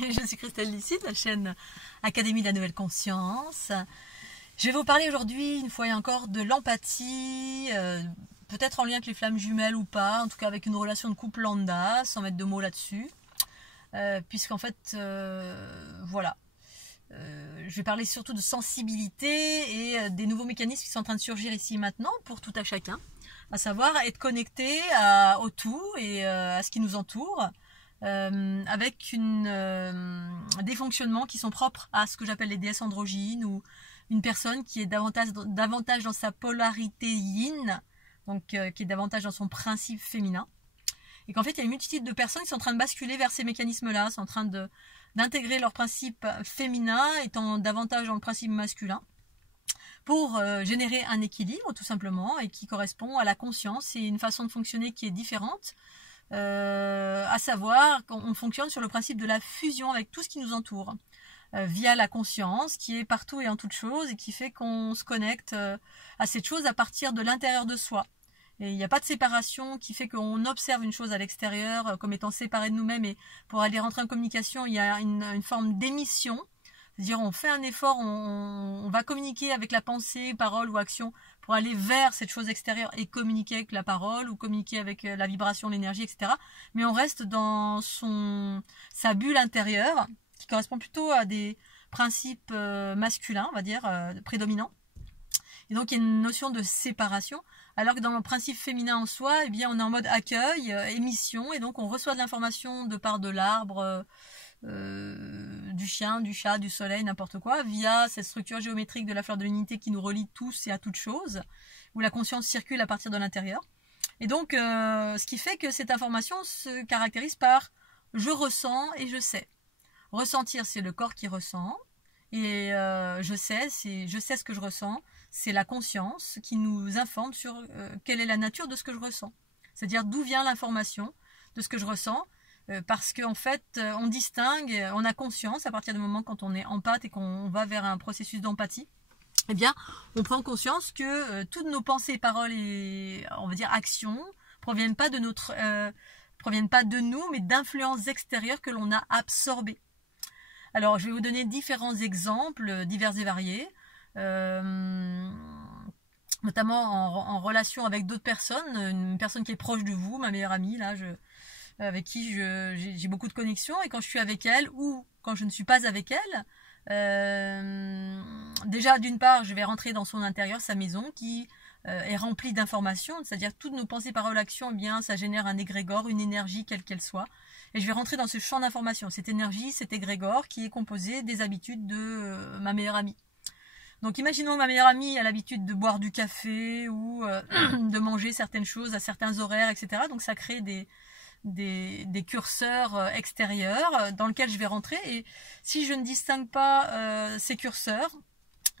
Je suis Christelle Licite, de la chaîne Académie de la Nouvelle Conscience. Je vais vous parler aujourd'hui, une fois et encore, de l'empathie, peut-être en lien avec les flammes jumelles ou pas, en tout cas avec une relation de couple lambda, sans mettre de mots là-dessus. Puisqu'en fait, voilà. Je vais parler surtout de sensibilité et des nouveaux mécanismes qui sont en train de surgir ici et maintenant pour tout à chacun. À savoir être connecté au tout et à ce qui nous entoure. Avec des fonctionnements qui sont propres à ce que j'appelle les déesses androgynes ou une personne qui est davantage dans sa polarité yin, donc qui est davantage dans son principe féminin. Et qu'en fait, il y a une multitude de personnes qui sont en train de basculer vers ces mécanismes-là, sont en train d'intégrer leur principe féminin étant davantage dans le principe masculin pour générer un équilibre tout simplement et qui correspond à la conscience et une façon de fonctionner qui est différente. À savoir qu'on fonctionne sur le principe de la fusion avec tout ce qui nous entoure via la conscience qui est partout et en toute chose et qui fait qu'on se connecte à cette chose à partir de l'intérieur de soi. Et il n'y a pas de séparation qui fait qu'on observe une chose à l'extérieur comme étant séparée de nous-mêmes, et pour aller rentrer en communication, il y a une forme d'émission. C'est-à-dire on fait un effort, on va communiquer avec la pensée, parole ou action pour aller vers cette chose extérieure et communiquer avec la parole ou communiquer avec la vibration, l'énergie, etc. Mais on reste dans sa bulle intérieure qui correspond plutôt à des principes masculins, on va dire, prédominants. Et donc il y a une notion de séparation, alors que dans le principe féminin en soi, eh bien, on est en mode accueil, émission, et donc on reçoit de l'information de part de l'arbre, du chien, du chat, du soleil, n'importe quoi, via cette structure géométrique de la fleur de l'unité qui nous relie tous et à toutes choses, où la conscience circule à partir de l'intérieur. Et donc, ce qui fait que cette information se caractérise par « je ressens et je sais ». Ressentir, c'est le corps qui ressent, et je sais ce que je ressens, c'est la conscience qui nous informe sur quelle est la nature de ce que je ressens. C'est-à-dire d'où vient l'information de ce que je ressens, parce qu'en fait, on distingue, on a conscience à partir du moment quand on est empathe et qu'on va vers un processus d'empathie, eh bien, on prend conscience que toutes nos pensées, paroles et, on va dire, actions proviennent pas de nous, mais d'influences extérieures que l'on a absorbées. Alors, je vais vous donner différents exemples, divers et variés, notamment en relation avec d'autres personnes, une personne qui est proche de vous, ma meilleure amie, là, avec qui j'ai beaucoup de connexions, et quand je suis avec elle ou quand je ne suis pas avec elle, déjà d'une part je vais rentrer dans son intérieur, sa maison qui est remplie d'informations, c'est-à-dire toutes nos pensées, paroles, actions, eh bien ça génère un égrégore, une énergie quelle qu'elle soit, et je vais rentrer dans ce champ d'informations, cette énergie, cet égrégore qui est composé des habitudes de ma meilleure amie. Donc imaginons que ma meilleure amie a l'habitude de boire du café ou de manger certaines choses à certains horaires, etc. Donc ça crée des curseurs extérieurs dans lesquels je vais rentrer, et si je ne distingue pas ces curseurs,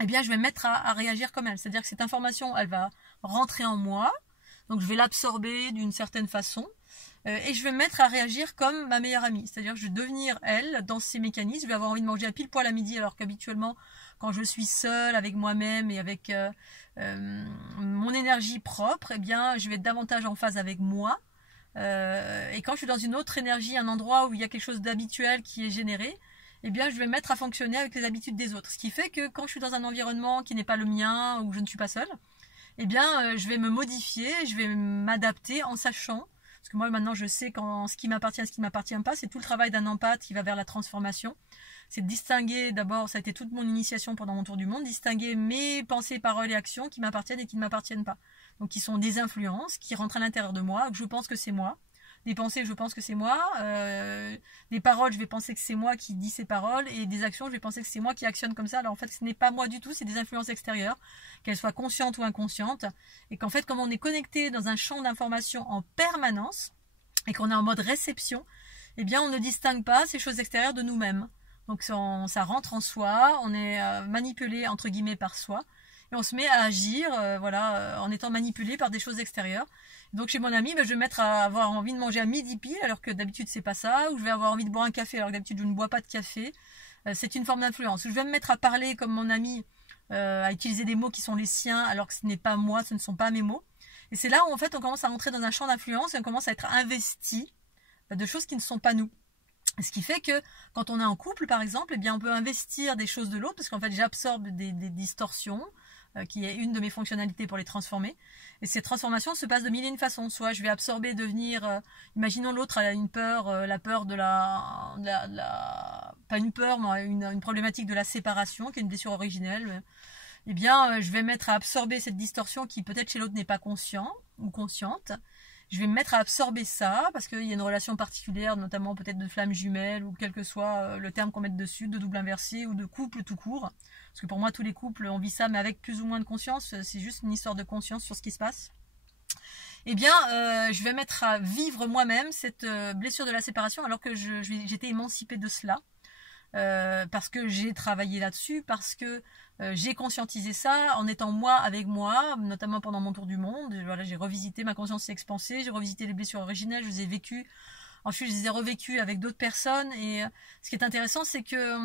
eh bien je vais me mettre à réagir comme elle. C'est-à-dire que cette information, elle va rentrer en moi, donc je vais l'absorber d'une certaine façon, et je vais me mettre à réagir comme ma meilleure amie. C'est-à-dire que je vais devenir elle dans ces mécanismes. Je vais avoir envie de manger à pile poil à midi, alors qu'habituellement, quand je suis seule avec moi-même et avec mon énergie propre, eh bien je vais être davantage en phase avec moi. Et quand je suis dans une autre énergie, un endroit où il y a quelque chose d'habituel qui est généré, eh bien je vais me mettre à fonctionner avec les habitudes des autres. Ce qui fait que quand je suis dans un environnement qui n'est pas le mien, où je ne suis pas seule, eh bien je vais me modifier, je vais m'adapter en sachant, parce que moi maintenant je sais quand ce qui m'appartient et ce qui ne m'appartient pas, c'est tout le travail d'un empathe qui va vers la transformation. C'est de distinguer, d'abord, ça a été toute mon initiation pendant mon tour du monde, distinguer mes pensées, paroles et actions qui m'appartiennent et qui ne m'appartiennent pas. Donc qui sont des influences qui rentrent à l'intérieur de moi, que je pense que c'est moi. Des pensées, je pense que c'est moi. Des paroles, je vais penser que c'est moi qui dis ces paroles. Et des actions, je vais penser que c'est moi qui actionne comme ça. Alors en fait, ce n'est pas moi du tout, c'est des influences extérieures, qu'elles soient conscientes ou inconscientes. Et qu'en fait, comme on est connecté dans un champ d'information en permanence, et qu'on est en mode réception, eh bien on ne distingue pas ces choses extérieures de nous-mêmes. Donc ça rentre en soi, on est manipulé entre guillemets par soi, et on se met à agir en étant manipulé par des choses extérieures. Donc chez mon ami, je vais me mettre à avoir envie de manger à midi pile, alors que d'habitude c'est pas ça, ou je vais avoir envie de boire un café, alors que d'habitude je ne bois pas de café. C'est une forme d'influence. Ou je vais me mettre à parler comme mon ami, à utiliser des mots qui sont les siens, alors que ce n'est pas moi, ce ne sont pas mes mots. Et c'est là où en fait on commence à rentrer dans un champ d'influence et on commence à être investi de choses qui ne sont pas nous. Ce qui fait que quand on est en couple, par exemple, eh bien, on peut investir des choses de l'autre, parce qu'en fait, j'absorbe des distorsions, qui est une de mes fonctionnalités pour les transformer. Et ces transformations se passent de mille et une façons. Soit je vais absorber, devenir... imaginons l'autre a une peur, la peur de pas une peur, mais une problématique de la séparation, qui est une blessure originelle. Eh bien, je vais mettre à absorber cette distorsion qui peut-être chez l'autre n'est pas conscient ou consciente. Je vais me mettre à absorber ça, parce qu'il y a une relation particulière, notamment peut-être de flamme jumelle, ou quel que soit le terme qu'on mette dessus, de double inversé, ou de couple tout court. Parce que pour moi, tous les couples, on vit ça, mais avec plus ou moins de conscience. C'est juste une histoire de conscience sur ce qui se passe. Eh bien, je vais mettre à vivre moi-même cette blessure de la séparation, alors que j'étais émancipée de cela. Parce que j'ai travaillé là-dessus, parce que j'ai conscientisé ça en étant moi avec moi, notamment pendant mon tour du monde. Voilà, j'ai revisité, ma conscience s'est expansée, j'ai revisité les blessures originelles, je les ai vécues. Ensuite, je les ai revécues avec d'autres personnes. Et ce qui est intéressant, c'est que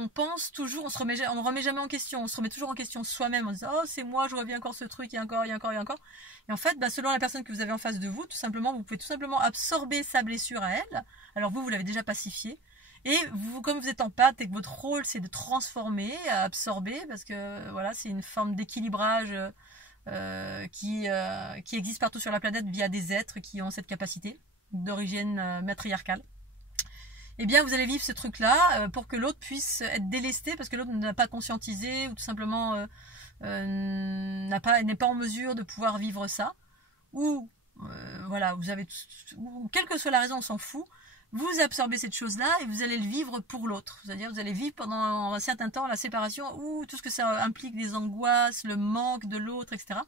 on pense toujours, on ne remet jamais en question, on se remet toujours en question soi-même. On se dit, oh, c'est moi, je reviens encore ce truc, il y a encore. Et en fait, selon la personne que vous avez en face de vous, tout simplement, vous pouvez tout simplement absorber sa blessure à elle. Alors vous l'avez déjà pacifiée. Et vous, comme vous êtes en pâte et que votre rôle c'est de transformer, absorber, parce que voilà, c'est une forme d'équilibrage qui existe partout sur la planète via des êtres qui ont cette capacité d'origine matriarcale. Eh bien, vous allez vivre ce truc-là pour que l'autre puisse être délesté, parce que l'autre n'a pas conscientisé ou tout simplement n'est pas en mesure de pouvoir vivre ça. Ou voilà, ou quelle que soit la raison, on s'en fout. Vous absorbez cette chose-là et vous allez le vivre pour l'autre. C'est-à-dire vous allez vivre pendant un certain temps la séparation ou tout ce que ça implique, les angoisses, le manque de l'autre, etc.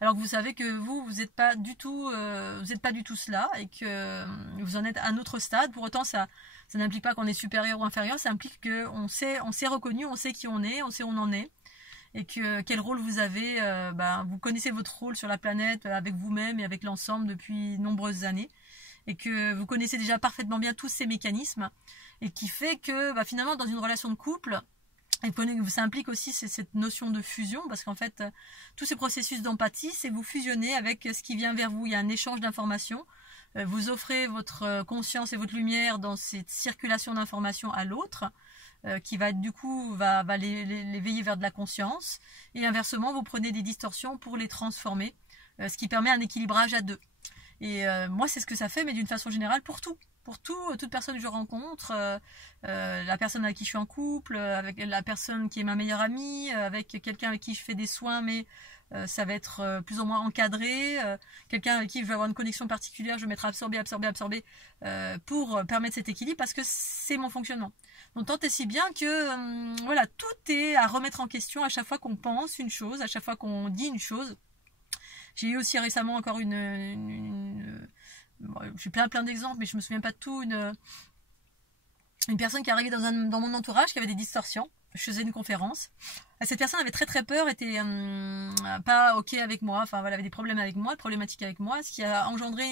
Alors que vous savez que vous n'êtes pas du tout cela et que vous en êtes à un autre stade. Pour autant, ça n'implique pas qu'on est supérieur ou inférieur. Ça implique qu'on s'est reconnu, on sait qui on est, on sait où on en est. Et que quel rôle vous avez, vous connaissez votre rôle sur la planète avec vous-même et avec l'ensemble depuis nombreuses années. Et que vous connaissez déjà parfaitement bien tous ces mécanismes, et qui fait que finalement dans une relation de couple, et ça implique aussi cette notion de fusion, parce qu'en fait tous ces processus d'empathie, c'est vous fusionnez avec ce qui vient vers vous. Il y a un échange d'informations, vous offrez votre conscience et votre lumière dans cette circulation d'informations à l'autre, qui va du coup va l'éveiller vers de la conscience, et inversement vous prenez des distorsions pour les transformer, ce qui permet un équilibrage à deux. Et moi, c'est ce que ça fait, mais d'une façon générale, pour tout. Pour toute personne que je rencontre, la personne avec qui je suis en couple, avec la personne qui est ma meilleure amie, avec quelqu'un avec qui je fais des soins, mais ça va être plus ou moins encadré, quelqu'un avec qui je vais avoir une connexion particulière, je vais mettre absorber, pour permettre cet équilibre, parce que c'est mon fonctionnement. Donc tant et si bien que, voilà, tout est à remettre en question à chaque fois qu'on pense une chose, à chaque fois qu'on dit une chose. J'ai eu aussi récemment encore j'ai plein d'exemples, mais je me souviens pas de tout, une personne qui est arrivée dans mon entourage qui avait des distorsions. Je faisais une conférence. Cette personne avait très peur, était pas ok avec moi, enfin voilà, avait des problèmes avec moi, problématiques avec moi, ce qui a engendré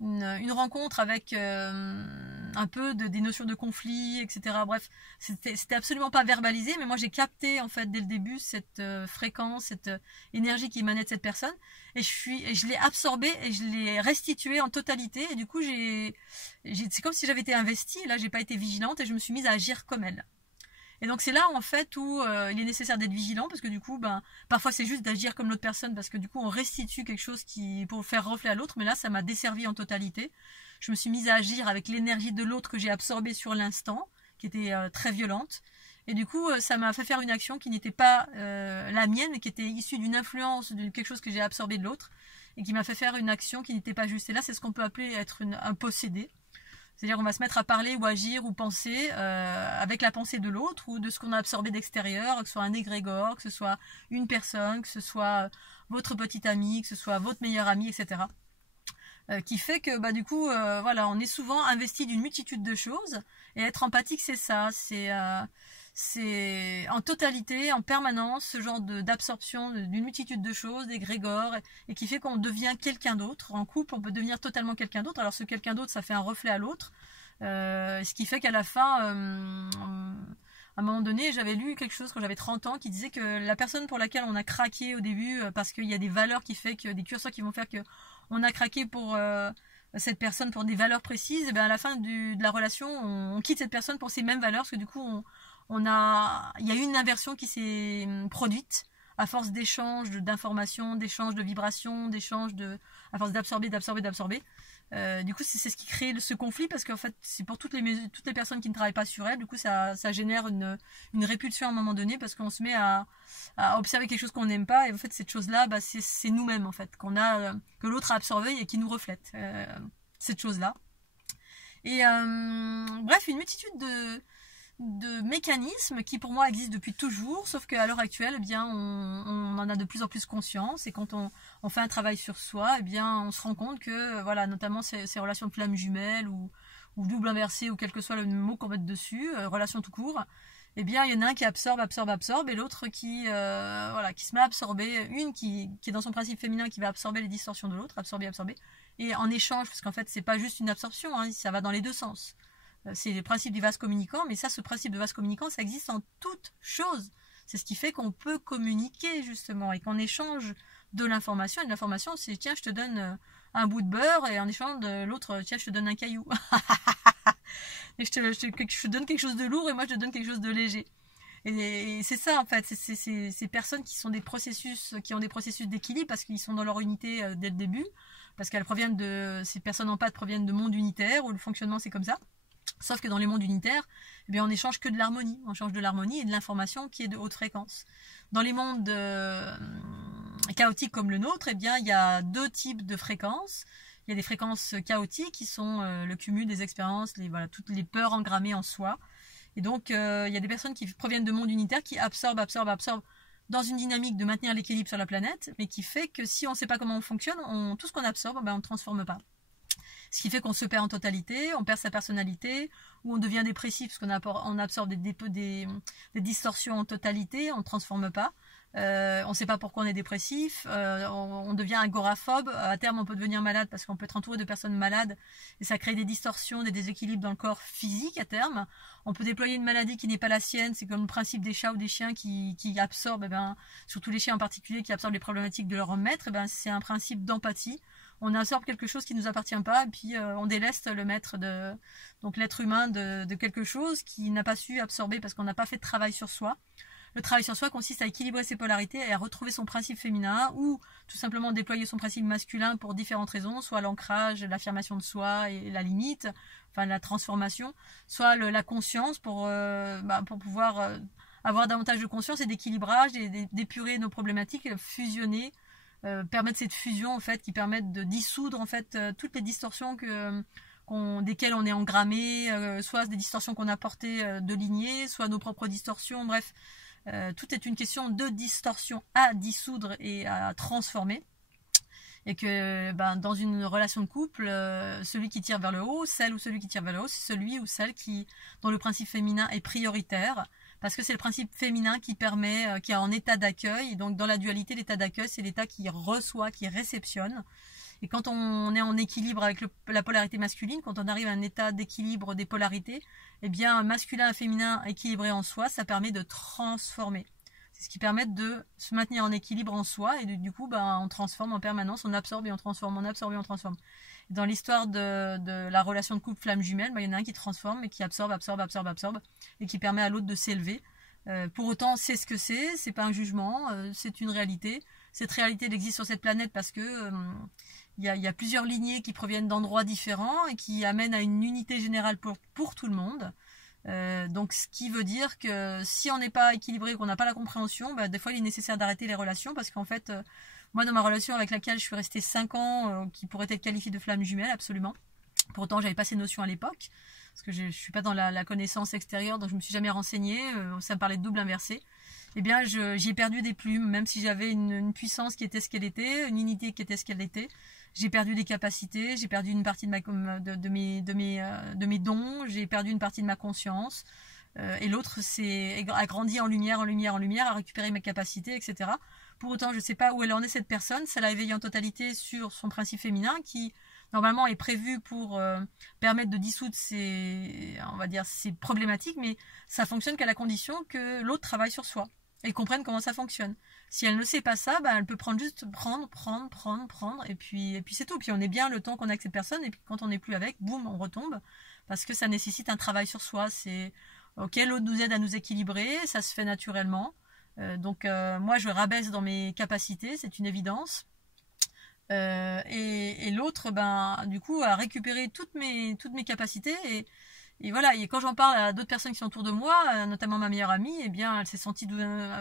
une rencontre avec un peu des notions de conflit, etc. Bref, c'était absolument pas verbalisé, mais moi j'ai capté en fait dès le début cette fréquence, cette énergie qui émanait de cette personne, et je l'ai absorbée et je l'ai restituée en totalité, et du coup c'est comme si j'avais été investie, et là j'ai pas été vigilante et je me suis mise à agir comme elle. Et donc c'est là en fait où il est nécessaire d'être vigilant, parce que du coup parfois c'est juste d'agir comme l'autre personne, parce que du coup on restitue quelque chose pour faire reflet à l'autre, mais là ça m'a desservi en totalité. Je me suis mise à agir avec l'énergie de l'autre que j'ai absorbée sur l'instant, qui était très violente, et du coup ça m'a fait faire une action qui n'était pas la mienne, qui était issue d'une influence, de quelque chose que j'ai absorbé de l'autre, et qui m'a fait faire une action qui n'était pas juste. Et là c'est ce qu'on peut appeler être un possédé. C'est-à-dire qu'on va se mettre à parler ou agir ou penser avec la pensée de l'autre ou de ce qu'on a absorbé d'extérieur, que ce soit un égrégore, que ce soit une personne, que ce soit votre petite amie, que ce soit votre meilleure amie, etc. Qui fait que du coup, voilà, on est souvent investi d'une multitude de choses, et être empathique, c'est ça, c'est en totalité, en permanence, ce genre d'absorption d'une multitude de choses, d'égrégores, et qui fait qu'on devient quelqu'un d'autre. En couple, on peut devenir totalement quelqu'un d'autre. Alors ce quelqu'un d'autre, ça fait un reflet à l'autre, ce qui fait qu'à la fin, à un moment donné, j'avais lu quelque chose quand j'avais 30 ans qui disait que la personne pour laquelle on a craqué au début, parce qu'il y a des valeurs qui fait que, des curseurs qui vont faire que on a craqué pour cette personne pour des valeurs précises, et bien à la fin de la relation, on quitte cette personne pour ces mêmes valeurs, parce que du coup, il y a eu une inversion qui s'est produite à force d'échanges d'informations, d'échanges de vibrations, à force d'absorber. Du coup, c'est ce qui crée ce conflit, parce qu'en fait, c'est pour toutes les personnes qui ne travaillent pas sur elles. Du coup, ça génère une répulsion à un moment donné, parce qu'on se met à observer quelque chose qu'on n'aime pas, et en fait, cette chose-là, c'est nous-mêmes, en fait, que l'autre a absorbé et qui nous reflète, cette chose-là. Et bref, une multitude de mécanismes qui pour moi existent depuis toujours, sauf qu'à l'heure actuelle, eh bien, on en a de plus en plus conscience, et quand on fait un travail sur soi, eh bien, on se rend compte que, voilà, notamment ces relations de flammes jumelles ou double inversé, ou quel que soit le mot qu'on mette dessus, relation tout court, eh bien, il y en a un qui absorbe, et l'autre qui se met à absorber, une qui est dans son principe féminin, qui va absorber les distorsions de l'autre, absorber, et en échange, parce qu'en fait, c'est pas juste une absorption, hein, ça va dans les deux sens. C'est le principe du vase communicant, mais ce principe de vase communicant, ça existe en toute chose. C'est ce qui fait qu'on peut communiquer, justement, et qu'on échange de l'information. Et l'information, c'est, tiens, je te donne un bout de beurre, et en échange de l'autre, tiens, je te donne un caillou. Et je te donne quelque chose de lourd, et moi, je te donne quelque chose de léger. Et c'est ça, en fait, c'est ces personnes qui ont des processus d'équilibre, parce qu'ils sont dans leur unité dès le début, parce ces personnes en pâte proviennent de mondes unitaires, où le fonctionnement, c'est comme ça. Sauf que dans les mondes unitaires, eh bien, on n'échange que de l'harmonie. On change de l'harmonie et de l'information qui est de haute fréquence. Dans les mondes chaotiques comme le nôtre, eh bien, il y a deux types de fréquences. Il y a des fréquences chaotiques qui sont le cumul des expériences, toutes les peurs engrammées en soi. Et donc, il y a des personnes qui proviennent de mondes unitaires qui absorbent dans une dynamique de maintenir l'équilibre sur la planète, mais qui fait que si on ne sait pas comment on fonctionne, tout ce qu'on absorbe, on ne transforme pas. Ce qui fait qu'on se perd en totalité, on perd sa personnalité, ou on devient dépressif parce qu'on absorbe des distorsions en totalité, on ne transforme pas. On ne sait pas pourquoi on est dépressif, on devient agoraphobe, à terme on peut devenir malade parce qu'on peut être entouré de personnes malades et ça crée des distorsions, des déséquilibres dans le corps physique à terme. On peut déployer une maladie qui n'est pas la sienne, c'est comme le principe des chats ou des chiens qui absorbent, surtout les chiens en particulier qui absorbent les problématiques de leur maître, c'est un principe d'empathie. On absorbe quelque chose qui ne nous appartient pas, et puis on déleste le maître, donc l'être humain de quelque chose qui n'a pas su absorber parce qu'on n'a pas fait de travail sur soi. Le travail sur soi consiste à équilibrer ses polarités et à retrouver son principe féminin, ou tout simplement déployer son principe masculin pour différentes raisons, soit l'ancrage, l'affirmation de soi et la limite, enfin la transformation, soit la conscience pour pouvoir avoir davantage de conscience et d'équilibrage, d'épurer nos problématiques, fusionner, permettre cette fusion en fait qui permette de dissoudre en fait toutes les distorsions desquelles on est engrammé, soit des distortions qu'on a portées de lignée, soit nos propres distorsions, bref, tout est une question de distorsion à dissoudre et à transformer. Et que dans une relation de couple, celui qui tire vers le haut, celle ou celui qui tire vers le haut, c'est celui ou celle dont le principe féminin est prioritaire, parce que c'est le principe féminin qui est en état d'accueil. Donc dans la dualité, l'état d'accueil, c'est l'état qui reçoit, qui réceptionne. Et quand on est en équilibre avec la polarité masculine, quand on arrive à un état d'équilibre des polarités, eh bien masculin et féminin équilibré en soi, ça permet de transformer. C'est ce qui permet de se maintenir en équilibre en soi, et du coup on transforme en permanence, on absorbe et on transforme, on absorbe et on transforme. Dans l'histoire de la relation de couple flamme jumelle, il y en a un qui transforme et qui absorbe, et qui permet à l'autre de s'élever. Pour autant, c'est ce que c'est pas un jugement, c'est une réalité. Cette réalité elle existe sur cette planète parce que il y a plusieurs lignées qui proviennent d'endroits différents et qui amènent à une unité générale pour tout le monde. Donc ce qui veut dire que si on n'est pas équilibré, qu'on n'a pas la compréhension, des fois il est nécessaire d'arrêter les relations, parce qu'en fait moi dans ma relation avec laquelle je suis restée 5 ans, qui pourrait être qualifiée de flamme jumelle, absolument. Pourtant j'avais pas ces notions à l'époque, parce que je suis pas dans la connaissance extérieure, donc je me suis jamais renseignée, ça me parlait de double inversé. Eh bien j'y ai perdu des plumes, même si j'avais une puissance qui était ce qu'elle était, une unité qui était ce qu'elle était. J'ai perdu des capacités, j'ai perdu une partie de mes dons, j'ai perdu une partie de ma conscience, et l'autre a grandi en lumière, a récupéré mes capacités, etc. Pour autant, je ne sais pas où elle en est cette personne, ça l'a éveillée en totalité sur son principe féminin qui normalement est prévu pour permettre de dissoudre ces problématiques, mais ça fonctionne qu'à la condition que l'autre travaille sur soi. elles comprennent comment ça fonctionne. Si elle ne sait pas ça, elle peut juste prendre, et puis c'est tout. Puis on est bien le temps qu'on est avec cette personne, et puis quand on n'est plus avec, boum, on retombe, parce que ça nécessite un travail sur soi. C'est ok, l'autre nous aide à nous équilibrer, ça se fait naturellement. Donc moi je rabaisse dans mes capacités, c'est une évidence. Et l'autre, du coup, a récupéré toutes mes capacités et voilà. Et quand j'en parle à d'autres personnes qui sont autour de moi, notamment ma meilleure amie, eh bien, elle s'est sentie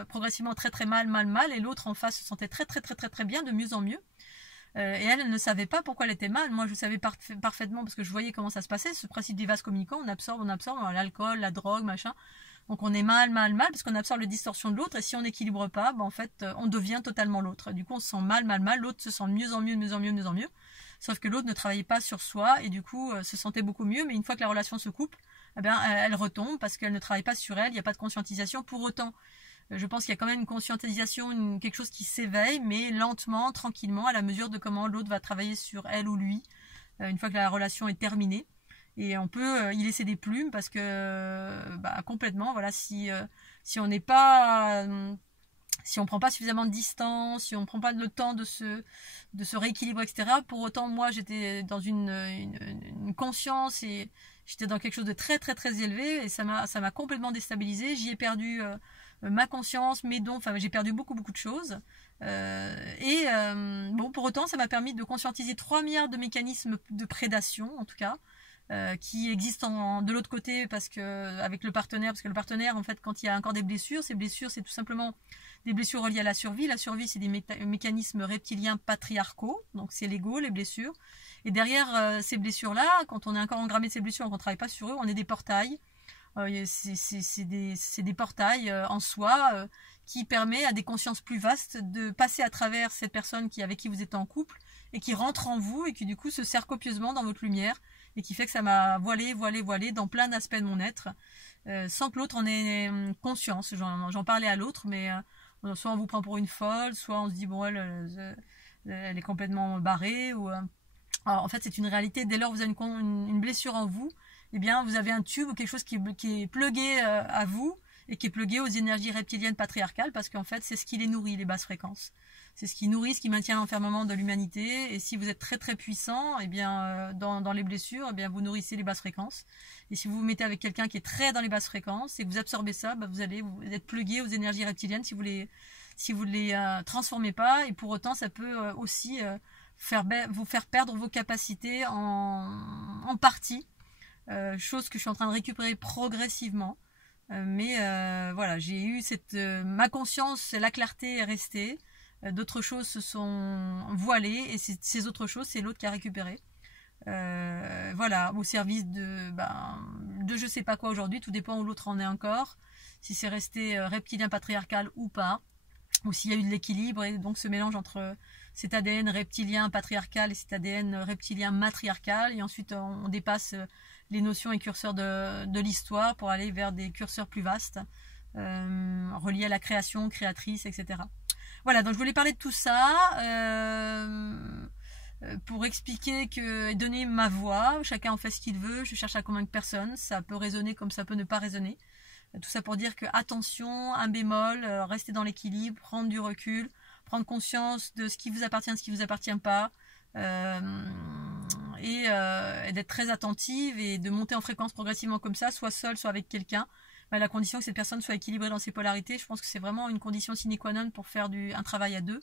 progressivement très très mal, et l'autre en face se sentait très très très très très bien, de mieux en mieux. Et elle ne savait pas pourquoi elle était mal. Moi, je savais parfaitement parce que je voyais comment ça se passait. Ce principe des vases communicants, on absorbe, l'alcool, la drogue, machin. Donc on est mal, parce qu'on absorbe les distorsions de l'autre, et si on n'équilibre pas, en fait, on devient totalement l'autre. Du coup, on se sent mal, l'autre se sent de mieux en mieux. Sauf que l'autre ne travaillait pas sur soi, et du coup, se sentait beaucoup mieux, mais une fois que la relation se coupe, elle retombe, parce qu'elle ne travaille pas sur elle, il n'y a pas de conscientisation. Pour autant, je pense qu'il y a quand même une conscientisation, quelque chose qui s'éveille, mais lentement, tranquillement, à la mesure de comment l'autre va travailler sur elle ou lui, une fois que la relation est terminée. Et on peut y laisser des plumes parce que complètement, voilà, si on n'est pas, si on prend pas suffisamment de distance, si on prend pas le temps de se rééquilibrer, etc. Pour autant, moi, j'étais dans une conscience et j'étais dans quelque chose de très très très élevé, et ça m'a complètement déstabilisée. J'y ai perdu ma conscience, mes dons, j'ai perdu beaucoup de choses. Pour autant, ça m'a permis de conscientiser 3 milliards de mécanismes de prédation, en tout cas, qui existent de l'autre côté, avec le partenaire, parce que le partenaire, en fait, quand il y a encore des blessures, ces blessures, c'est tout simplement des blessures reliées à la survie. La survie, c'est des mécanismes reptiliens patriarcaux, donc c'est l'ego, les blessures. Et derrière ces blessures-là, quand on est encore engrammé de ces blessures, qu'on ne travaille pas sur eux, on est des portails. C'est des portails en soi qui permet à des consciences plus vastes de passer à travers cette personne avec qui vous êtes en couple, et qui rentre en vous, et qui du coup se sert copieusement dans votre lumière, et qui fait que ça m'a voilé dans plein d'aspects de mon être, sans que l'autre en ait conscience. J'en parlais à l'autre, mais soit on vous prend pour une folle, soit on se dit bon, elle est complètement barrée, ou alors, en fait c'est une réalité. Dès lors que vous avez une blessure en vous, eh bien vous avez un tube ou quelque chose qui est plugué à vous, et qui est plugué aux énergies reptiliennes patriarcales, parce qu'en fait c'est ce qui les nourrit, les basses fréquences. C'est ce qui nourrit, ce qui maintient l'enfermement de l'humanité. Et si vous êtes très très puissant, eh bien dans les blessures, eh bien vous nourrissez les basses fréquences. Et si vous vous mettez avec quelqu'un qui est très dans les basses fréquences et que vous absorbez ça, vous allez être plugué aux énergies reptiliennes si vous les transformez pas. Et pour autant, ça peut aussi vous faire perdre vos capacités en partie, chose que je suis en train de récupérer progressivement. Mais voilà, j'ai eu ma conscience, la clarté est restée. D'autres choses se sont voilées, et ces autres choses, c'est l'autre qui a récupéré. Voilà, au service de je sais pas quoi aujourd'hui, tout dépend où l'autre en est encore, si c'est resté reptilien patriarcal ou pas, ou s'il y a eu de l'équilibre, et donc ce mélange entre cet ADN reptilien patriarcal et cet ADN reptilien matriarcal, et ensuite on dépasse les notions et curseurs de l'histoire pour aller vers des curseurs plus vastes, reliés à la création, créatrice, etc. Voilà, donc je voulais parler de tout ça pour expliquer et donner ma voix. Chacun en fait ce qu'il veut, je cherche à convaincre personne, ça peut résonner comme ça peut ne pas résonner. Tout ça pour dire que attention, un bémol, restez dans l'équilibre, prendre du recul, prendre conscience de ce qui vous appartient, ce qui vous appartient pas, et d'être très attentive et de monter en fréquence progressivement comme ça, soit seul, soit avec quelqu'un. À la condition que cette personne soit équilibrée dans ses polarités. Je pense que c'est vraiment une condition sine qua non pour faire un travail à deux,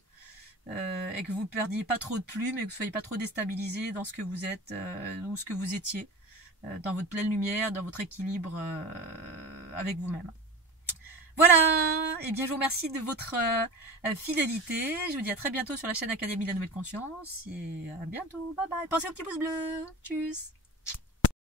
et que vous ne perdiez pas trop de plumes, et que vous ne soyez pas trop déstabilisé dans ce que vous êtes ou ce que vous étiez, dans votre pleine lumière, dans votre équilibre avec vous-même. Voilà, et bien je vous remercie de votre fidélité. Je vous dis à très bientôt sur la chaîne Académie de la Nouvelle Conscience, et à bientôt, bye bye. Pensez au petit pouce bleu, tchuss.